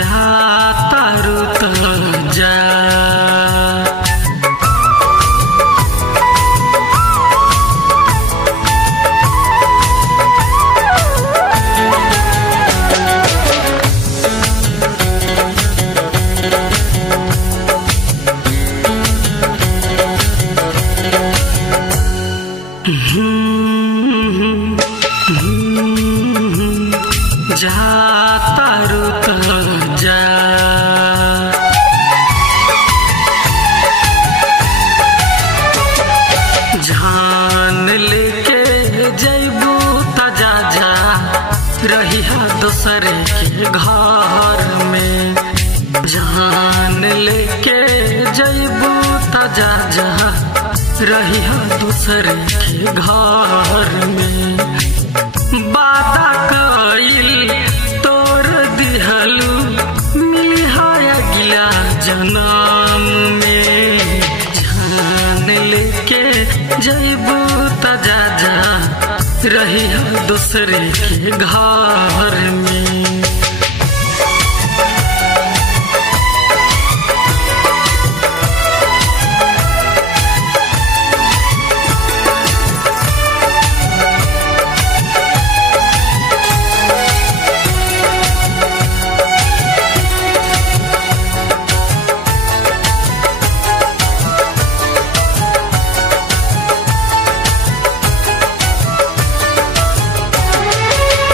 जाता रुत जा जाता रुत जा जान लेके जैबू तजा जा रही दूसरे के घर में जान लेके जैबू तजा जा रही दूसरे के घर में बादा कइल तोर दिहलू मिली है अगला जन्म में जान लेके जैबू तजा जा रही दूसरे के घर में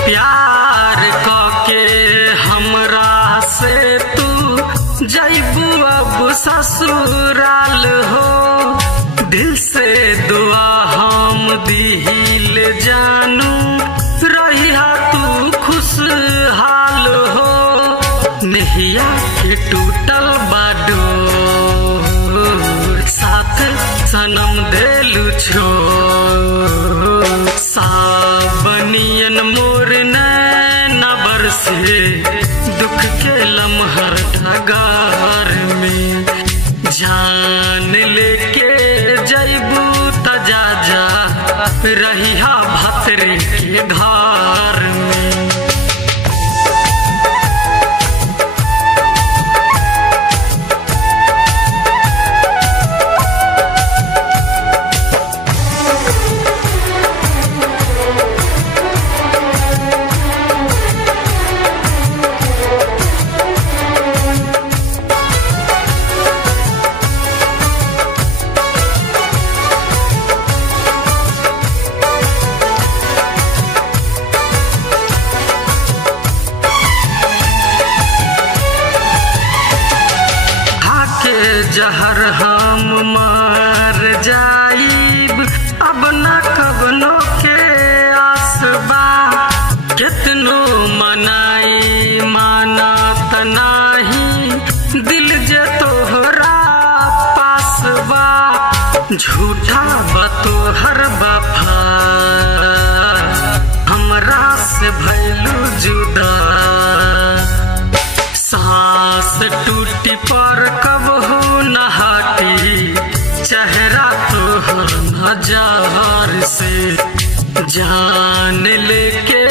प्यार के हमरा से तू जैबू अब ससुराल हो दिल से दुआ हम दिल जानू रहिया तू खुशहाल हो नहिया के टूटल बाडो साथ सनम देलू छो साबनियन मोर नैना बरसे दुख के लम्हर ढगार में जान लेके जैबू तजा जा रहिया भतरे के घर में जहर हम मर जाइब अब न कबनो के आसबा कितनो मनाई मानत नाही दिल जे तोहरा पासबा झूठा बतोहर वफा हमरा से भइलू जुदा सांस टूटी पर कब हो नहाटी चेहरा तोहर नजर से जान लेके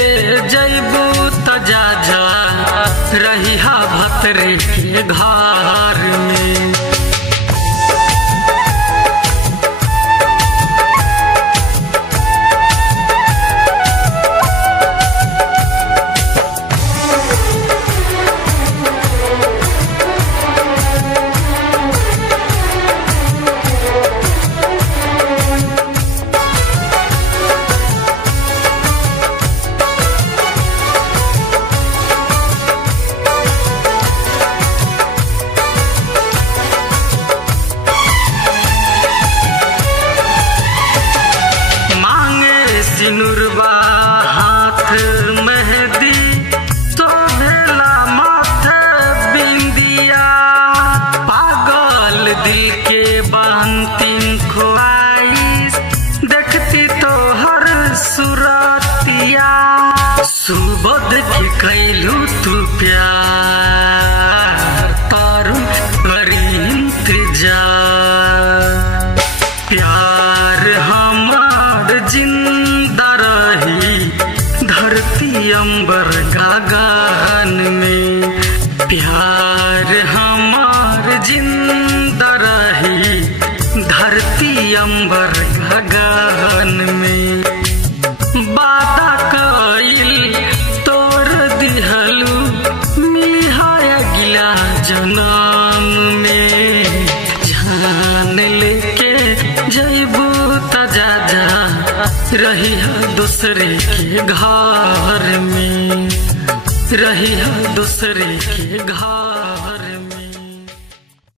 जैबू तजा जा रहिया भतरे के घर में सिनुरबा हाथ मेहंदी तो भेला माथे बिंदिया पागल दिल के अंतिम ख्वाहिश देखती तो हर सूरतिया सुबोध के कैलू तू प्यार तारू करी इंतजार प्यार हमार जिंदा रही धरती अंबर गगन में प्यार रही है दूसरे के घर में, रही है दूसरे के घर।